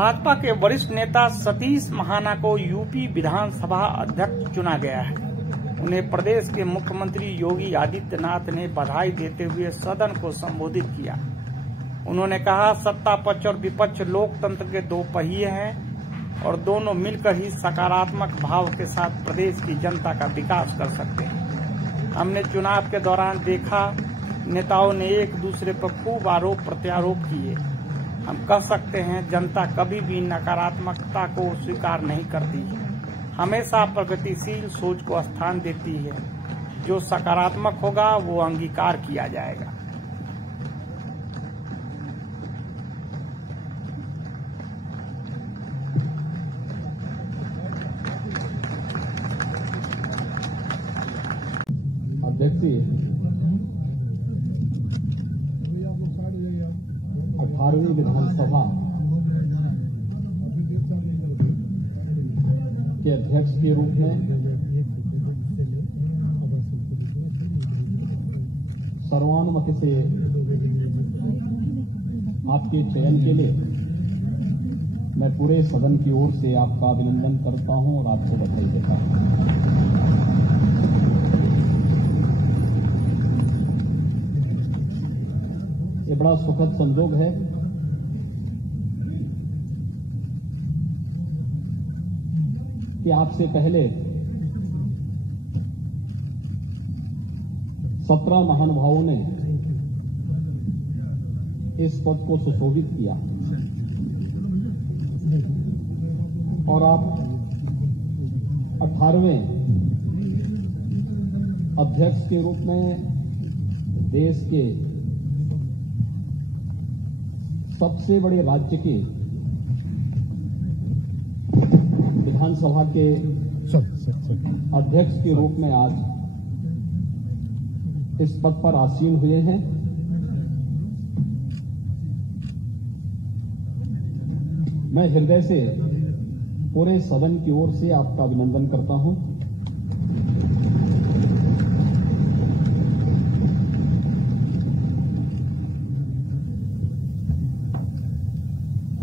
भाजपा के वरिष्ठ नेता सतीश महाना को यूपी विधानसभा अध्यक्ष चुना गया है। उन्हें प्रदेश के मुख्यमंत्री योगी आदित्यनाथ ने बधाई देते हुए सदन को संबोधित किया। उन्होंने कहा, सत्ता पक्ष और विपक्ष लोकतंत्र के दो पहिए हैं और दोनों मिलकर ही सकारात्मक भाव के साथ प्रदेश की जनता का विकास कर सकते हैं। हमने चुनाव के दौरान देखा, नेताओं ने एक दूसरे पर खूब आरोप प्रत्यारोप किए। हम कह सकते हैं, जनता कभी भी नकारात्मकता को स्वीकार नहीं करती है, हमेशा प्रगतिशील सोच को स्थान देती है। जो सकारात्मक होगा वो अंगीकार किया जाएगा। अध्यक्ष 18वीं विधानसभा के अध्यक्ष के रूप में सर्वानुमति से आपके चयन के लिए मैं पूरे सदन की ओर से आपका अभिनंदन करता हूं और आपको बधाई देता हूं। ये बड़ा सुखद संजोग है कि आपसे पहले 17 महानुभावों ने इस पद को सुशोभित किया और आप 18वें अध्यक्ष के रूप में देश के सबसे बड़े राज्य के विधानसभा के अध्यक्ष के रूप में आज इस पद पर आसीन हुए हैं। मैं हृदय से पूरे सदन की ओर से आपका अभिनंदन करता हूं।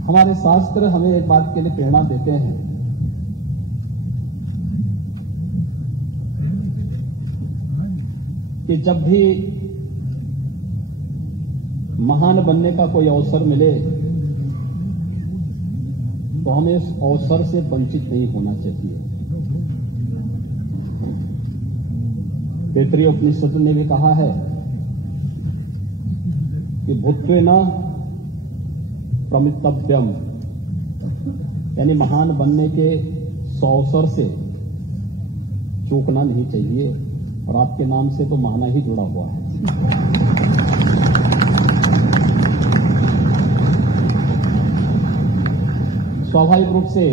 हमारे शास्त्र हमें एक बात के लिए प्रेरणा देते हैं कि जब भी महान बनने का कोई अवसर मिले तो हमें इस अवसर से वंचित नहीं होना चाहिए। तैत्तिरीय उपनिषद ने भी कहा है कि भूत्वेन प्रमितव्यम, यानी महान बनने के अवसर से चूकना नहीं चाहिए और आपके नाम से तो महाना ही जुड़ा हुआ है। स्वाभाविक रूप से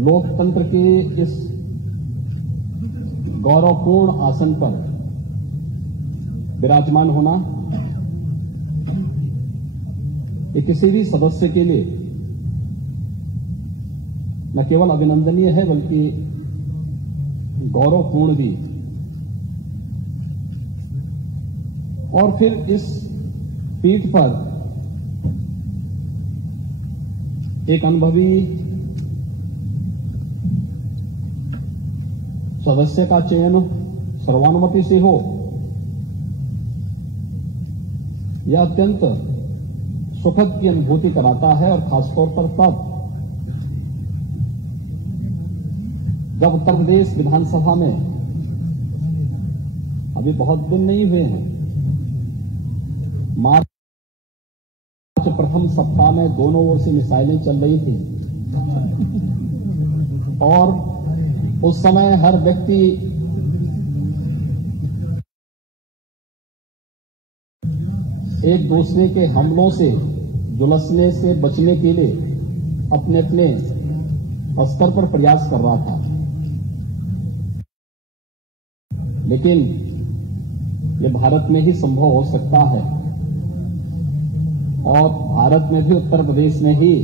लोकतंत्र के इस गौरवपूर्ण आसन पर विराजमान होना ये किसी भी सदस्य के लिए न केवल अभिनंदनीय है बल्कि गौरवपूर्ण भी। और फिर इस पीठ पर एक अनुभवी सदस्य का चयन सर्वानुमति से हो, यह अत्यंत सुखद की अनुभूति कराता है। और खासतौर पर तब जब उत्तर प्रदेश विधानसभा में अभी बहुत दिन नहीं हुए हैं, मार्च प्रथम सप्ताह में दोनों ओर से मिसाइलें चल रही थी और उस समय हर व्यक्ति एक दूसरे के हमलों से झुलसने से बचने के लिए अपने अपने स्तर पर प्रयास कर रहा था। लेकिन ये भारत में ही संभव हो सकता है और भारत में भी उत्तर प्रदेश में ही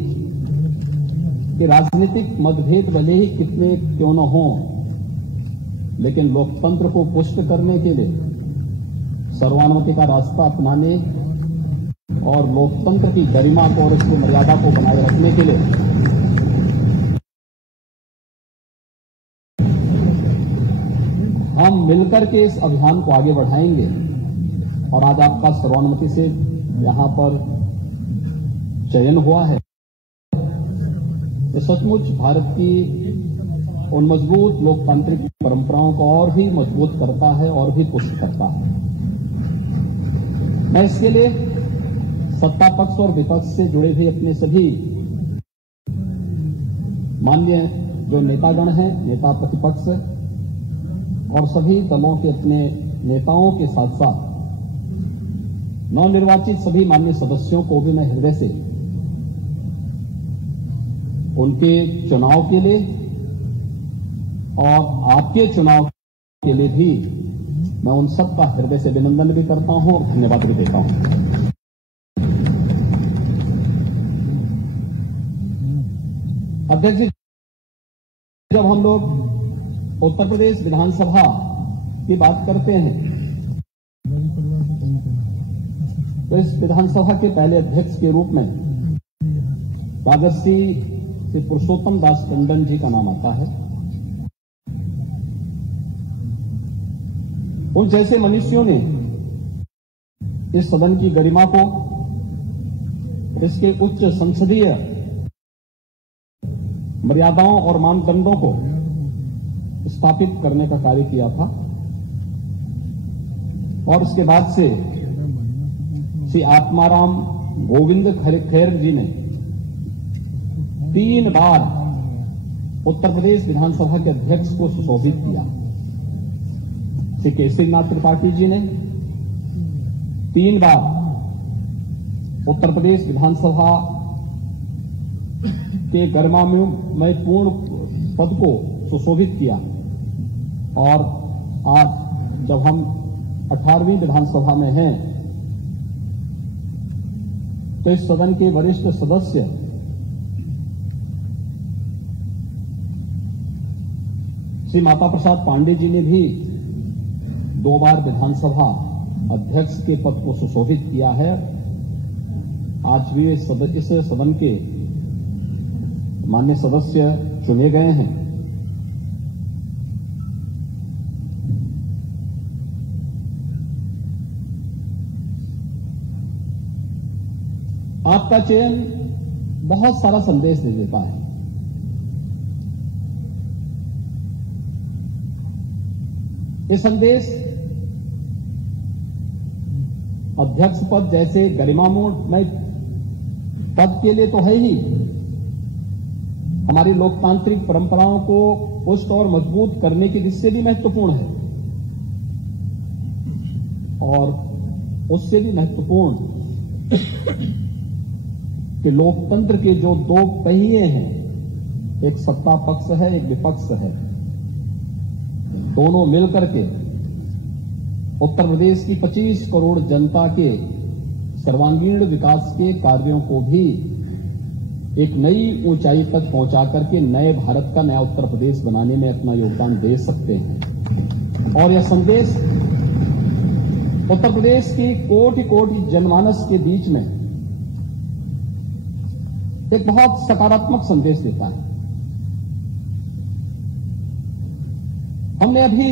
कि राजनीतिक मतभेद भले ही कितने क्यों न हो, लेकिन लोकतंत्र को पुष्ट करने के लिए सर्वानुमति का रास्ता अपनाने और लोकतंत्र की गरिमा को और उसकी मर्यादा को बनाए रखने के लिए हम मिलकर के इस अभियान को आगे बढ़ाएंगे। और आज आपका सर्वानुमति से यहां पर चयन हुआ है, ये सचमुच भारत की उन मजबूत लोकतांत्रिक परंपराओं को और भी मजबूत करता है और भी पुष्ट करता है। मैं इसके लिए सत्ता पक्ष और विपक्ष से जुड़े हुए अपने सभी माननीय जो नेतागण हैं, नेता प्रतिपक्ष और सभी दलों के अपने नेताओं के साथ साथ नवनिर्वाचित सभी माननीय सदस्यों को भी मैं हृदय से उनके चुनाव के लिए और आपके चुनाव के लिए भी मैं उन सबका हृदय से अभिनंदन भी करता हूं और धन्यवाद भी देता हूं। अध्यक्ष जी, जब हम लोग उत्तर प्रदेश विधानसभा की बात करते हैं तो इस विधानसभा के पहले अध्यक्ष के रूप में राजर्षि श्री पुरुषोत्तम दास टंडन जी का नाम आता है। उन जैसे मनुष्यों ने इस सदन की गरिमा को, इसके उच्च संसदीय मर्यादाओं और मानदंडों को स्थापित करने का कार्य किया था। और उसके बाद से श्री आत्माराम गोविंद खैर जी ने 3 बार उत्तर प्रदेश विधानसभा के अध्यक्ष को सुशोभित किया। श्री केसरीनाथ त्रिपाठी जी ने 3 बार उत्तर प्रदेश विधानसभा के गरिमामय पूर्ण पद को सुशोभित किया। और आज जब हम 18वीं विधानसभा में हैं तो इस सदन के वरिष्ठ सदस्य श्री माता प्रसाद पांडे जी ने भी 2 बार विधानसभा अध्यक्ष के पद को सुशोभित किया है। आज भी इस सदन के माननीय सदस्य चुने गए हैं। आपका चयन बहुत सारा संदेश दे देता है। ये संदेश अध्यक्ष पद जैसे गरिमामय पद के लिए तो है ही, हमारी लोकतांत्रिक परंपराओं को पुष्ट और मजबूत करने की दृष्टि से भी महत्वपूर्ण है। और उससे भी महत्वपूर्ण कि लोकतंत्र के जो 2 पहिए हैं, एक सत्ता पक्ष है, एक विपक्ष है, दोनों मिलकर के उत्तर प्रदेश की 25 करोड़ जनता के सर्वांगीण विकास के कार्यों को भी एक नई ऊंचाई तक पहुंचा करके नए भारत का नया उत्तर प्रदेश बनाने में अपना योगदान दे सकते हैं। और यह संदेश उत्तर प्रदेश की कोटि कोटि जनमानस के बीच में एक बहुत सकारात्मक संदेश देता है। हमने अभी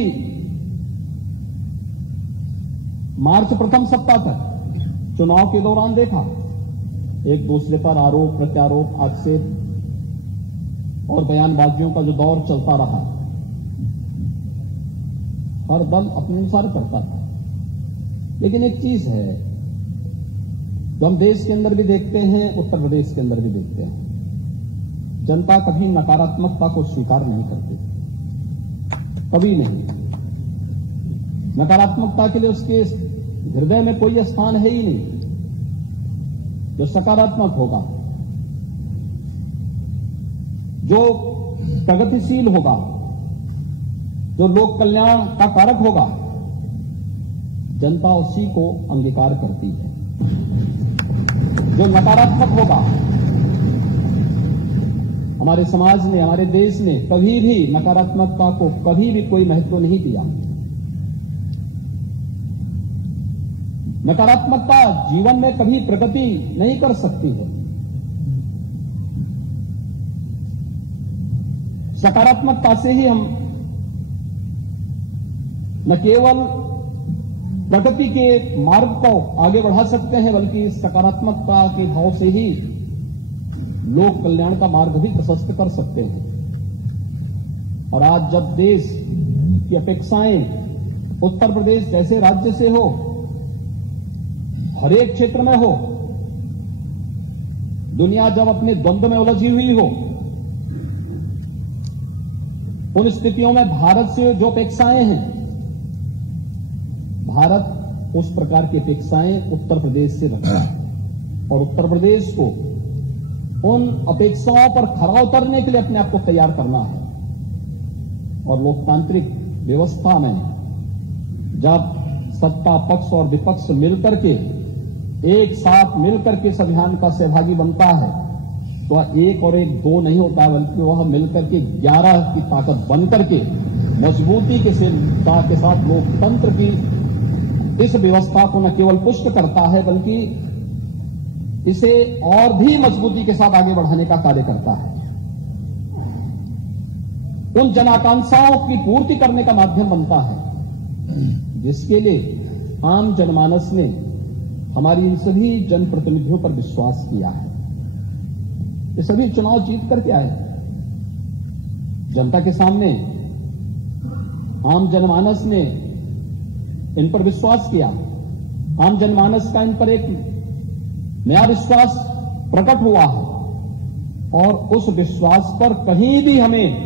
मार्च प्रथम सप्ताह तक चुनाव के दौरान देखा, एक दूसरे पर आरोप प्रत्यारोप, आक्षेप और बयानबाजियों का जो दौर चलता रहा, हर दल अपने अनुसार करता था। लेकिन एक चीज है जो हम देश के अंदर भी देखते हैं, उत्तर प्रदेश के अंदर भी देखते हैं, जनता कभी नकारात्मकता को स्वीकार नहीं करती, कभी नहीं। नकारात्मकता के लिए उसके हृदय में कोई स्थान है ही नहीं। जो सकारात्मक होगा, जो प्रगतिशील होगा, जो लोक कल्याण का कारक होगा, जनता उसी को अंगीकार करती है। जो नकारात्मक होगा, हमारे समाज ने, हमारे देश ने कभी भी नकारात्मकता को कभी भी कोई महत्व नहीं दिया। नकारात्मकता जीवन में कभी प्रगति नहीं कर सकती है। सकारात्मकता से ही हम न केवल प्रगति के मार्ग को आगे बढ़ा सकते हैं, बल्कि सकारात्मकता के भाव से ही लोक कल्याण का मार्ग भी प्रशस्त कर सकते हैं। और आज जब देश की अपेक्षाएं उत्तर प्रदेश जैसे राज्य से हो, हर एक क्षेत्र में हो, दुनिया जब अपने द्वंद्व में उलझी हुई हो, उन स्थितियों में भारत से जो अपेक्षाएं हैं, भारत उस प्रकार की अपेक्षाएं उत्तर प्रदेश से रखता है और उत्तर प्रदेश को उन अपेक्षाओं पर खरा उतरने के लिए अपने आप को तैयार करना है। और लोकतांत्रिक व्यवस्था में जब सत्ता पक्ष और विपक्ष मिलकर के एक साथ मिलकर के इस अभियान का सहभागी बनता है, तो एक और एक दो नहीं होता, बल्कि वह मिलकर के 11 की ताकत बनकर के मजबूती के साथ लोकतंत्र की इस व्यवस्था को न केवल पुष्ट करता है, बल्कि इसे और भी मजबूती के साथ आगे बढ़ाने का कार्य करता है। उन जन आकांक्षाओं की पूर्ति करने का माध्यम बनता है, जिसके लिए आम जनमानस ने हमारी इन सभी जनप्रतिनिधियों पर विश्वास किया है। ये सभी चुनाव जीत करके आए, जनता के सामने आम जनमानस ने इन पर विश्वास किया। आम जनमानस का इन पर एक नया विश्वास प्रकट हुआ है और उस विश्वास पर कहीं भी हमें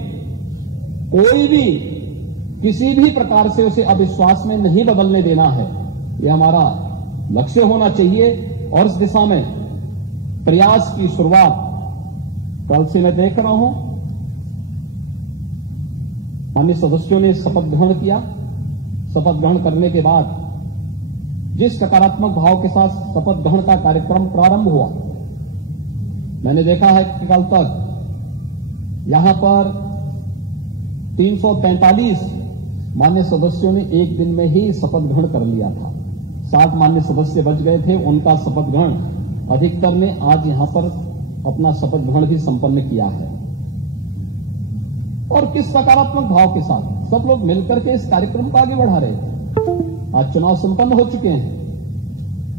कोई भी किसी भी प्रकार से उसे अविश्वास में नहीं बदलने देना है। यह हमारा लक्ष्य होना चाहिए और इस दिशा में प्रयास की शुरुआत कल से मैं देख रहा हूं। माननीय सदस्यों ने शपथ ग्रहण किया। शपथ ग्रहण करने के बाद जिस सकारात्मक भाव के साथ शपथ ग्रहण का कार्यक्रम प्रारंभ हुआ, मैंने देखा है कि कल तक यहां पर 343 मान्य सदस्यों ने एक दिन में ही शपथ ग्रहण कर लिया था। 7 मान्य सदस्य बच गए थे, उनका शपथ ग्रहण अधिकतर ने आज यहां पर अपना शपथ ग्रहण भी संपन्न किया है। और किस सकारात्मक भाव के साथ सब लोग मिलकर के इस कार्यक्रम को आगे बढ़ा रहे हैं। आज चुनाव संपन्न हो चुके हैं,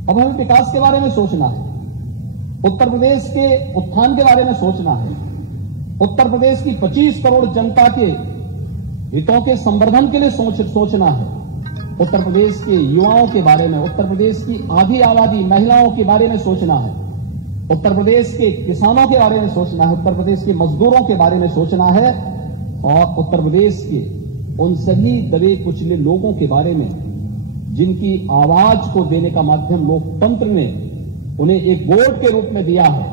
अब हमें विकास के बारे में सोचना है, उत्तर प्रदेश के उत्थान के बारे में सोचना है, उत्तर प्रदेश की 25 करोड़ जनता के हितों के संवर्धन के लिए सोचना है, उत्तर प्रदेश के युवाओं के बारे में, उत्तर प्रदेश की आधी आबादी महिलाओं के बारे में सोचना है, उत्तर प्रदेश के किसानों के बारे में सोचना है, उत्तर प्रदेश के मजदूरों के बारे में सोचना है और उत्तर प्रदेश के उन सभी दबे कुचले लोगों के बारे में जिनकी आवाज को देने का माध्यम लोकतंत्र ने उन्हें एक वोट के रूप में दिया है,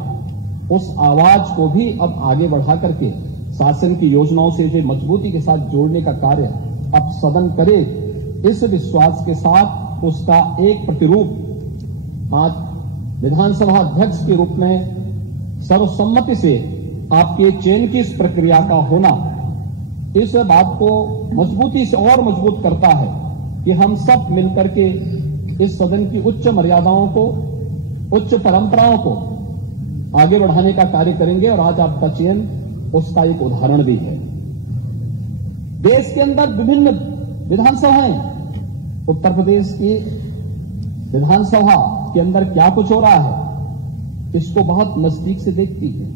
उस आवाज को भी अब आगे बढ़ा करके शासन की योजनाओं से इसे मजबूती के साथ जोड़ने का कार्य अब सदन करे। इस विश्वास के साथ उसका एक प्रतिरूप आज विधानसभा अध्यक्ष के रूप में सर्वसम्मति से आपके चयन की इस प्रक्रिया का होना इस बात को मजबूती से और मजबूत करता है कि हम सब मिलकर के इस सदन की उच्च मर्यादाओं को, उच्च परंपराओं को आगे बढ़ाने का कार्य करेंगे। और आज आपका चयन उसका एक उदाहरण भी है। देश के अंदर विभिन्न विधानसभाएं, उत्तर प्रदेश की विधानसभा के अंदर क्या कुछ हो रहा है इसको बहुत नजदीक से देखती है।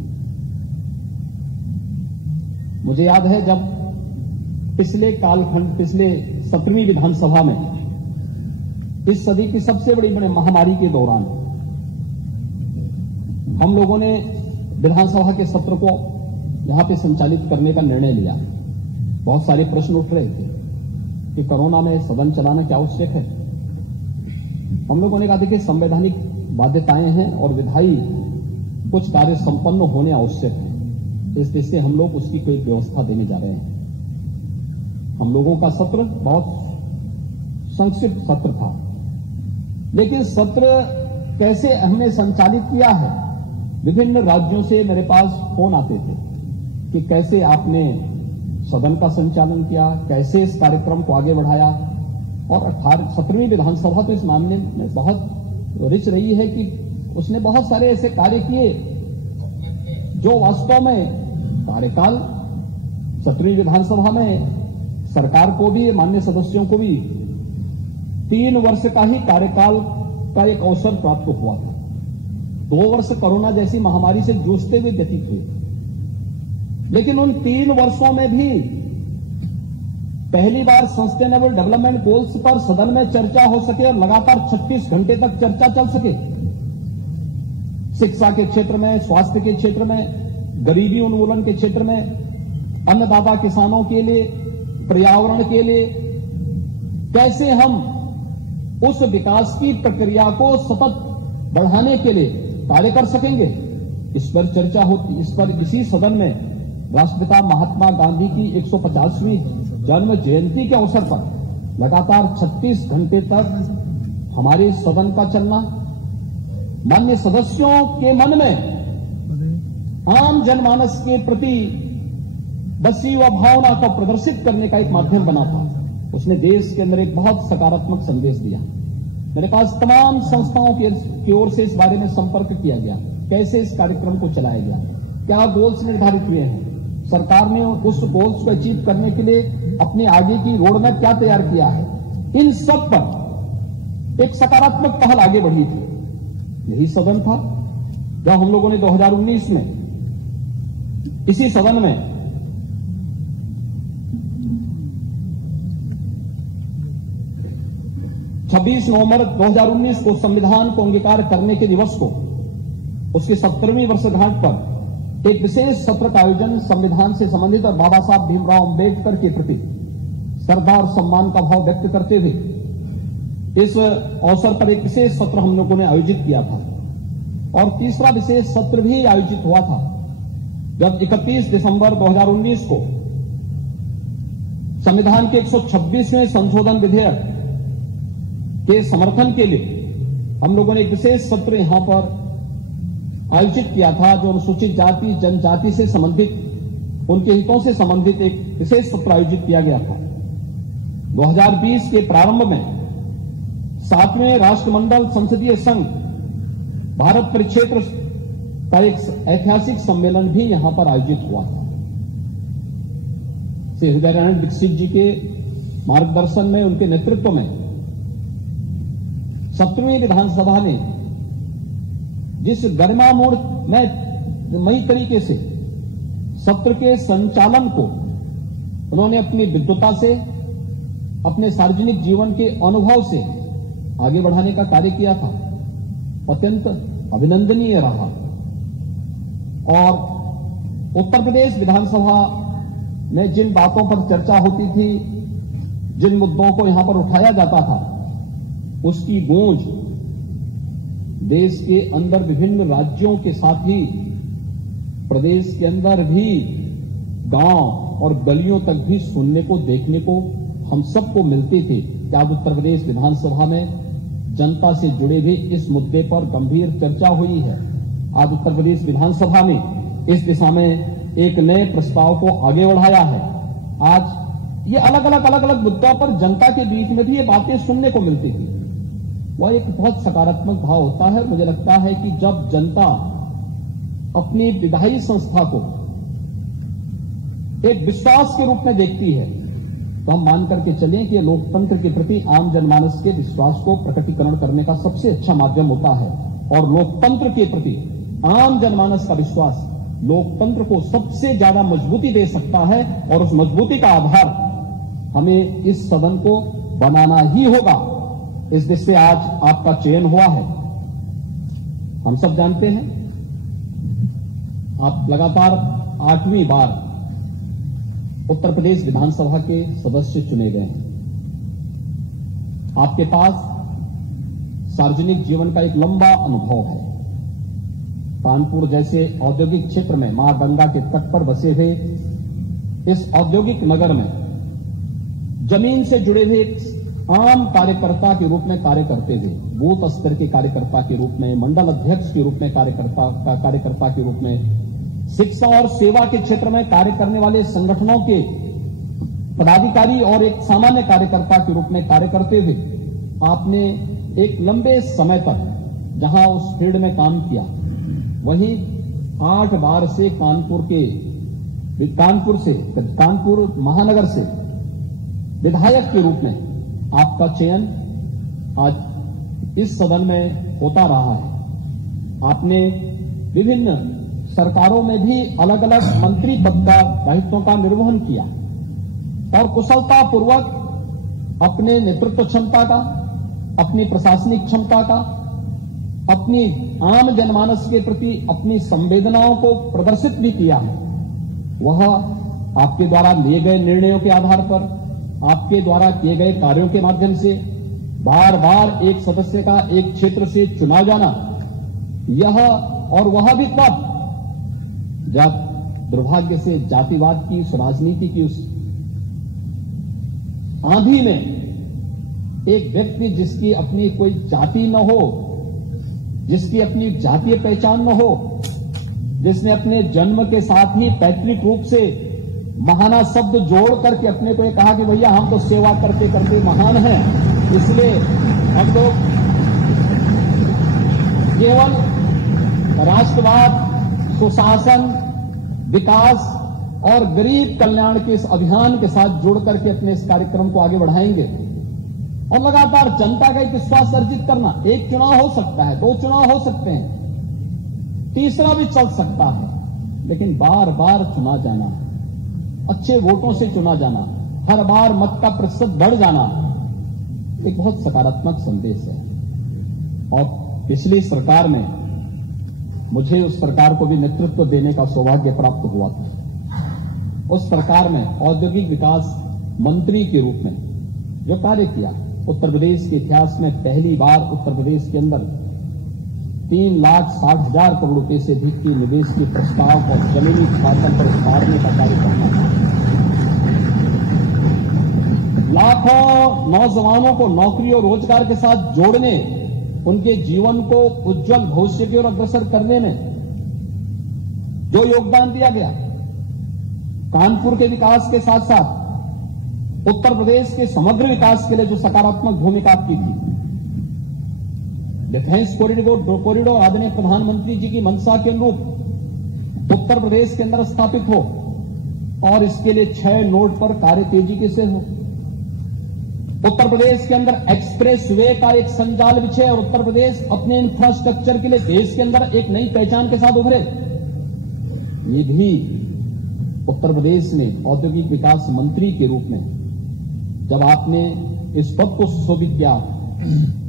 मुझे याद है जब पिछले कालखंड, पिछले 17वीं विधानसभा में इस सदी की सबसे बड़ी महामारी के दौरान हम लोगों ने विधानसभा के सत्र को यहां पे संचालित करने का निर्णय लिया। बहुत सारे प्रश्न उठ रहे थे कि कोरोना में सदन चलाना क्या आवश्यक है। हम लोगों ने कहा देखिए संवैधानिक बाध्यताएं हैं और विधायी कुछ कार्य संपन्न होने आवश्यक है, इस दृष्टि से हम लोग उसकी कोई व्यवस्था देने जा रहे हैं। हम लोगों का सत्र बहुत संक्षिप्त सत्र था, लेकिन सत्र कैसे हमने संचालित किया है, विभिन्न राज्यों से मेरे पास फोन आते थे कि कैसे आपने सदन का संचालन किया, कैसे इस कार्यक्रम को आगे बढ़ाया और 17वीं विधानसभा तो इस मामले में बहुत रिच रही है कि उसने बहुत सारे ऐसे कार्य किए जो वास्तव में कार्यकाल 17वीं विधानसभा में सरकार को भी, माननीय सदस्यों को भी 3 वर्ष का ही कार्यकाल का एक अवसर प्राप्त हुआ था। 2 वर्ष कोरोना जैसी महामारी से जूझते हुए व्यतीत हुए, लेकिन उन 3 वर्षों में भी पहली बार सस्टेनेबल डेवलपमेंट गोल्स पर सदन में चर्चा हो सके और लगातार 36 घंटे तक चर्चा चल सके। शिक्षा के क्षेत्र में, स्वास्थ्य के क्षेत्र में, गरीबी उन्मूलन के क्षेत्र में, अन्नदाता किसानों के लिए, पर्यावरण के लिए कैसे हम उस विकास की प्रक्रिया को सतत बढ़ाने के लिए कार्य कर सकेंगे, इस पर चर्चा होती। इस पर इसी सदन में राष्ट्रपिता महात्मा गांधी की 150वीं जन्म जयंती के अवसर पर लगातार 36 घंटे तक हमारे सदन का चलना माननीय सदस्यों के मन में आम जनमानस के प्रति बसी व भावना को प्रदर्शित करने का एक माध्यम बना था। उसने देश के अंदर एक बहुत सकारात्मक संदेश दिया। मेरे पास तमाम संस्थाओं की ओर से इस बारे में संपर्क किया गया, कैसे इस कार्यक्रम को चलाया गया, क्या गोल्स निर्धारित हुए हैं, सरकार ने उस गोल्स को अचीव करने के लिए अपने आगे की रोड मैप क्या तैयार किया है। इन सब पर एक सकारात्मक पहल आगे बढ़ी थी। यही सदन था जब हम लोगों ने 2019 में इसी सदन में छब्बीस नवंबर 2019 को संविधान को अंगीकार करने के दिवस को, उसके 17वीं वर्षगांठ पर एक विशेष सत्र का आयोजन संविधान से संबंधित और बाबा साहब भीमराव अंबेडकर के प्रति श्रद्धा और सम्मान का भाव व्यक्त करते हुए इस अवसर पर एक विशेष सत्र हम लोगों ने आयोजित किया था। और तीसरा विशेष सत्र भी आयोजित हुआ था जब 31 दिसंबर 2019 को संविधान के 126वें संशोधन विधेयक के समर्थन के लिए हम लोगों ने एक विशेष सत्र यहां पर आयोजित किया था, जो अनुसूचित जाति जनजाति से संबंधित, उनके हितों से संबंधित एक विशेष सत्र आयोजित किया गया था। 2020 के प्रारंभ में 7वें राष्ट्रमंडल संसदीय संघ भारत परिक्षेत्र का एक ऐतिहासिक सम्मेलन भी यहां पर आयोजित हुआ था। श्री हृदय नारायण दीक्षित जी के मार्गदर्शन में, उनके नेतृत्व में 17वीं विधानसभा ने जिस गरिमामयी तरीके से सत्र के संचालन को उन्होंने अपनी विद्वता से, अपने सार्वजनिक जीवन के अनुभव से आगे बढ़ाने का कार्य किया था, अत्यंत अभिनंदनीय रहा। और उत्तर प्रदेश विधानसभा में जिन बातों पर चर्चा होती थी, जिन मुद्दों को यहां पर उठाया जाता था, उसकी गूंज देश के अंदर विभिन्न राज्यों के साथ ही प्रदेश के अंदर भी गांव और गलियों तक भी सुनने को, देखने को हम सबको मिलती थी कि आज उत्तर प्रदेश विधानसभा में जनता से जुड़े भी इस मुद्दे पर गंभीर चर्चा हुई है। आज उत्तर प्रदेश विधानसभा ने इस दिशा में एक नए प्रस्ताव को आगे बढ़ाया है। आज ये अलग अलग मुद्दों पर जनता के बीच में भी ये बातें सुनने को मिलती थी। वह एक बहुत सकारात्मक भाव होता है। मुझे लगता है कि जब जनता अपनी विधायी संस्था को एक विश्वास के रूप में देखती है, तो हम मान करके चलें कि लोकतंत्र के प्रति आम जनमानस के विश्वास को प्रकटीकरण करने का सबसे अच्छा माध्यम होता है। और लोकतंत्र के प्रति आम जनमानस का विश्वास लोकतंत्र को सबसे ज्यादा मजबूती दे सकता है, और उस मजबूती का आधार हमें इस सदन को बनाना ही होगा। इस देश से आज आपका चयन हुआ है। हम सब जानते हैं आप लगातार 8वीं बार उत्तर प्रदेश विधानसभा के सदस्य चुने गए हैं। आपके पास सार्वजनिक जीवन का एक लंबा अनुभव है। कानपुर जैसे औद्योगिक क्षेत्र में मां गंगा के तट पर बसे हुए इस औद्योगिक नगर में जमीन से जुड़े हुए आम कार्यकर्ता के रूप में कार्य करते हुए, बूथ स्तर के कार्यकर्ता के रूप में, मंडल अध्यक्ष के रूप में कार्यकर्ता के रूप में, शिक्षा और सेवा के क्षेत्र में कार्य करने वाले संगठनों के पदाधिकारी और एक सामान्य कार्यकर्ता के रूप में कार्य करते हुए आपने एक लंबे समय तक जहां उस फील्ड में काम किया, वहीं 8 बार से कानपुर महानगर से विधायक के रूप में आपका चयन आज इस सदन में होता रहा है। आपने विभिन्न सरकारों में भी अलग अलग मंत्री पद का दायित्वों का निर्वहन किया और कुशलतापूर्वक अपने नेतृत्व क्षमता का, अपनी प्रशासनिक क्षमता का, अपनी आम जनमानस के प्रति अपनी संवेदनाओं को प्रदर्शित भी किया है। वह आपके द्वारा लिए गए निर्णयों के आधार पर, आपके द्वारा किए गए कार्यों के माध्यम से बार बार एक सदस्य का एक क्षेत्र से चुना जाना, यह और वह भी तब जब दुर्भाग्य से जातिवाद की, उस राजनीति की उस आंधी में एक व्यक्ति जिसकी अपनी कोई जाति न हो, जिसकी अपनी जातीय पहचान न हो, जिसने अपने जन्म के साथ ही पैतृक रूप से महाना शब्द जोड़ करके अपने को ये कहा कि भैया हम तो सेवा करते करते महान हैं, इसलिए हम लोग केवल राष्ट्रवाद, सुशासन, विकास और गरीब कल्याण के इस अभियान के साथ जुड़ करके अपने इस कार्यक्रम को आगे बढ़ाएंगे और लगातार जनता का एक विश्वास अर्जित करना। एक चुनाव हो सकता है, 2 चुनाव हो सकते हैं, तीसरा भी चल सकता है, लेकिन बार बार चुना जाना, अच्छे वोटों से चुना जाना, हर बार मत का प्रतिशत बढ़ जाना, एक बहुत सकारात्मक संदेश है। और पिछली सरकार में मुझे उस सरकार को भी नेतृत्व देने का सौभाग्य प्राप्त हुआ था। उस सरकार में औद्योगिक विकास मंत्री के रूप में जो कार्य किया, उत्तर प्रदेश के इतिहास में पहली बार उत्तर प्रदेश के अंदर 3,60,000 करोड़ रुपए से अधिक की निवेश के प्रस्ताव और जमीनी शासन पर उतारने का कार्य करना था। लाखों नौजवानों को नौकरी और रोजगार के साथ जोड़ने, उनके जीवन को उज्जवल भविष्य की ओर अग्रसर करने में जो योगदान दिया गया, कानपुर के विकास के साथ साथ उत्तर प्रदेश के समग्र विकास के लिए जो सकारात्मक भूमिका आपकी थी, डिफेंस कॉरिडोर आदरणीय प्रधानमंत्री जी की मंशा के अनुरूप उत्तर प्रदेश के अंदर स्थापित हो और इसके लिए 6 नोड पर कार्य तेजी से हो। उत्तर प्रदेश के अंदर एक्सप्रेस वे का एक संजाल बिछे और उत्तर प्रदेश अपने इंफ्रास्ट्रक्चर के लिए देश के अंदर एक नई पहचान के साथ उभरे। ये भी उत्तर प्रदेश में औद्योगिक विकास मंत्री के रूप में जब आपने इस पद को सुशोभित किया,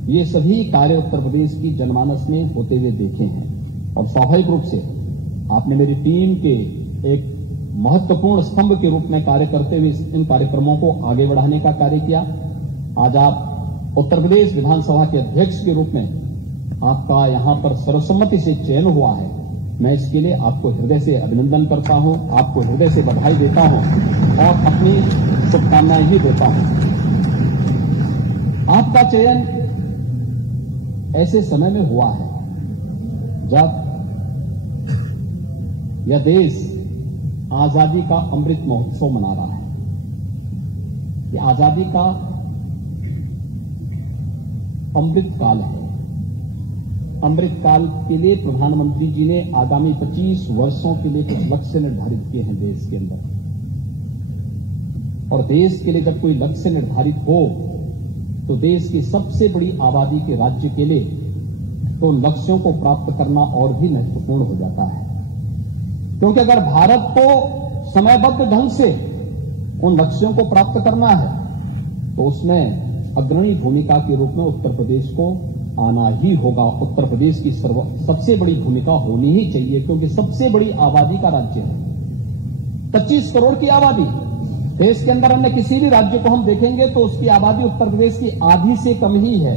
ये सभी कार्य उत्तर प्रदेश की जनमानस में होते हुए देखे हैं और स्वाभाविक रूप से आपने मेरी टीम के एक महत्वपूर्ण स्तंभ के रूप में कार्य करते हुए इन कार्यक्रमों को आगे बढ़ाने का कार्य किया। आज आप उत्तर प्रदेश विधानसभा के अध्यक्ष के रूप में आपका यहां पर सर्वसम्मति से चयन हुआ है। मैं इसके लिए आपको हृदय से अभिनंदन करता हूं, आपको हृदय से बधाई देता हूं और अपनी शुभकामनाएं भी देता हूं। आपका चयन ऐसे समय में हुआ है जब यह देश आजादी का अमृत महोत्सव मना रहा है। यह आजादी का अमृत काल है। अमृत काल के लिए प्रधानमंत्री जी ने आगामी 25 वर्षों के लिए कुछ लक्ष्य निर्धारित किए हैं देश के अंदर, और देश के लिए जब कोई लक्ष्य निर्धारित हो तो देश की सबसे बड़ी आबादी के राज्य के लिए तो लक्ष्यों को प्राप्त करना और भी महत्वपूर्ण हो जाता है, क्योंकि अगर भारत को समयबद्ध ढंग से उन लक्ष्यों को प्राप्त करना है तो उसमें अग्रणी भूमिका के रूप में उत्तर प्रदेश को आना ही होगा। उत्तर प्रदेश की सबसे बड़ी भूमिका होनी ही चाहिए, क्योंकि सबसे बड़ी आबादी का राज्य है। 25 करोड़ की आबादी देश के अंदर अन्य किसी भी राज्य को हम देखेंगे तो उसकी आबादी उत्तर प्रदेश की आधी से कम ही है।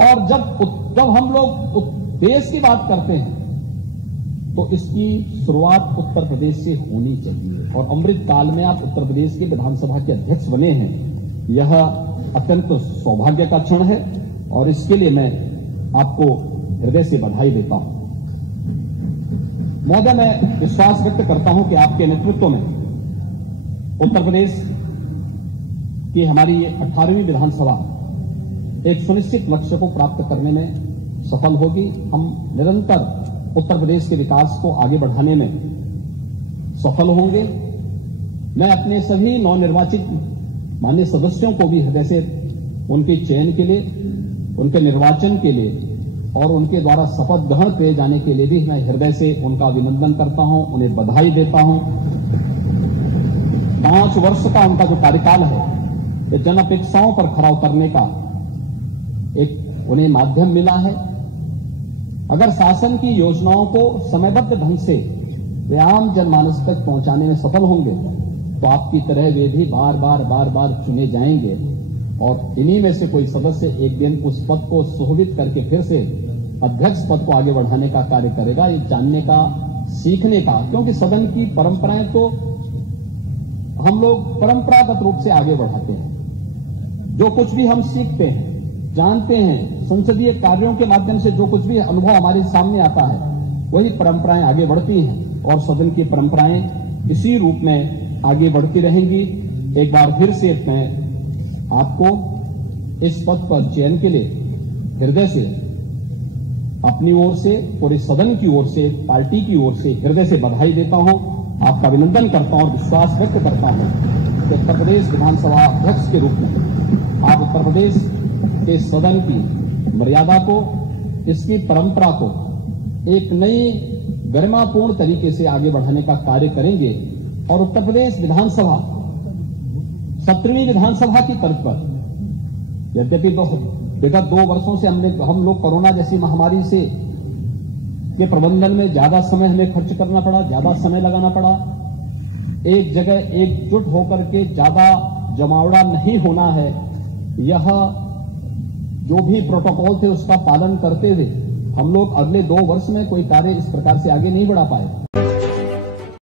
और जब हम लोग देश की बात करते हैं तो इसकी शुरुआत उत्तर प्रदेश से होनी चाहिए। और अमृत काल में आप उत्तर प्रदेश के विधानसभा के अध्यक्ष बने हैं, यह अत्यंत सौभाग्य का क्षण है और इसके लिए मैं आपको हृदय से बधाई देता हूं। महोदय, मैं विश्वास व्यक्त करता हूं कि आपके नेतृत्व में उत्तर प्रदेश की हमारी 18वीं विधानसभा एक सुनिश्चित लक्ष्य को प्राप्त करने में सफल होगी। हम निरंतर उत्तर प्रदेश के विकास को आगे बढ़ाने में सफल होंगे। मैं अपने सभी नवनिर्वाचित माननीय सदस्यों को भी हृदय से उनके चयन के लिए, उनके निर्वाचन के लिए और उनके द्वारा शपथ ग्रहण किए जाने के लिए भी मैं हृदय से उनका अभिनंदन करता हूं, उन्हें बधाई देता हूं। 5 वर्ष का उनका जो कार्यकाल है, ये जन अपेक्षाओं पर खरा उतरने का एक उन्हें माध्यम मिला है। अगर शासन की योजनाओं को समयबद्ध ढंग से वे आम जनमानस तक पहुंचाने में सफल होंगे तो आपकी तरह वे भी बार बार चुने जाएंगे और इन्हीं में से कोई सदस्य एक दिन उस पद को सुशोभित करके फिर से अध्यक्ष पद को आगे बढ़ाने का कार्य करेगा। ये जानने का, सीखने का, क्योंकि सदन की परंपराएं तो हम लोग परंपरागत रूप से आगे बढ़ाते हैं। जो कुछ भी हम सीखते हैं, जानते हैं, संसदीय कार्यों के माध्यम से जो कुछ भी अनुभव हमारे सामने आता है, वही परंपराएं आगे बढ़ती हैं और सदन की परंपराएं इसी रूप में आगे बढ़ती रहेंगी। एक बार फिर से मैं आपको इस पद पर चयन के लिए हृदय से, अपनी ओर से, पूरे सदन की ओर से, पार्टी की ओर से हृदय से बधाई देता हूं, आपका अभिनंदन करता हूं और विश्वास व्यक्त करता हूं कि उत्तर प्रदेश विधानसभा अध्यक्ष के रूप में आप उत्तर प्रदेश के सदन की मर्यादा को, इसकी परंपरा को एक नई गरिमापूर्ण तरीके से आगे बढ़ाने का कार्य करेंगे और उत्तर प्रदेश विधानसभा 17वीं विधानसभा की तर्ज पर, यद्यपि विगत 2 वर्षों से हम लोग कोरोना जैसी महामारी से के प्रबंधन में ज्यादा समय हमें खर्च करना पड़ा, ज्यादा समय लगाना पड़ा। एक जगह एकजुट होकर के ज्यादा जमावड़ा नहीं होना है, यह जो भी प्रोटोकॉल थे उसका पालन करते हुए हम लोग अगले 2 वर्ष में कोई कार्य इस प्रकार से आगे नहीं बढ़ा पाए।